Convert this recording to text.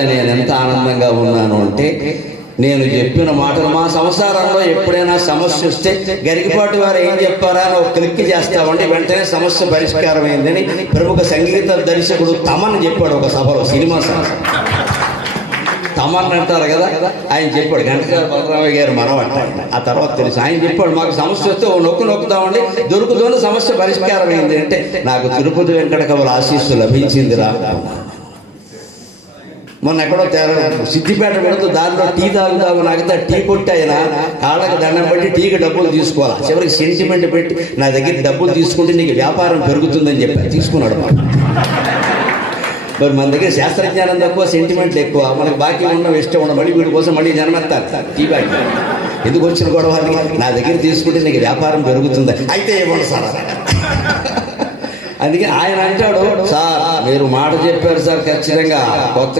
నేను ఎంత ఆనందంగా ఉన్నాను అంటే, నేను చెప్పిన మాటలు మా సంసారంలో ఎప్పుడైనా సమస్య వస్తే గరికపాటి వారు ఏం చెప్పారా అని ఒక క్లిక్ చేస్తామండి, వెంటనే సమస్య పరిష్కారం అయిందని ప్రముఖ సంగీత దర్శకుడు తమన్ చెప్పాడు ఒక సభలో, సినిమా సభ. తమన్ అంటారు కదా, ఆయన చెప్పాడు, ఘంటసాల బలరామయ్య గారు మనవట. ఆ తర్వాత తెలుసు, ఆయన చెప్పాడు మాకు సమస్య వస్తే ఓ నొక్కుతామండి, దొరుకుతూనే సమస్య పరిష్కారం అయింది అంటే, నాకు తిరుపతి వెంకట కవుల ఆశీస్సు లభించిందిరా. మొన్న ఎక్కడో సిద్దిపేట వెళుతూ దారిలో టీ తాగుతాము, నాకైతే టీ కొట్టి ఆయన కాళ్ళకి దండం పెట్టి టీకి డబ్బులు తీసుకోవాలి. చివరికి సెంటిమెంట్ పెట్టి నా దగ్గర డబ్బులు తీసుకుంటే నీకు వ్యాపారం పెరుగుతుందని చెప్పి తీసుకున్నాడు. మరి మన దగ్గర శాస్త్రజ్ఞానం తక్కువ, సెంటిమెంట్లు ఎక్కువ. మనకు బాకీ ఉండడం ఇష్టం ఉండడం, మళ్ళీ వీడి కోసం మళ్ళీ జన్మెత్తారు టీ బాకీ. ఎందుకు వచ్చిన గొడవ, నా దగ్గర తీసుకుంటే నీకు వ్యాపారం పెరుగుతుంది. అయితే ఏమన్నా సార్, అందుకే ఆయన అంటాడు, సార్ మీరు మాట చెప్పారు సార్, ఖచ్చితంగా కొత్తగా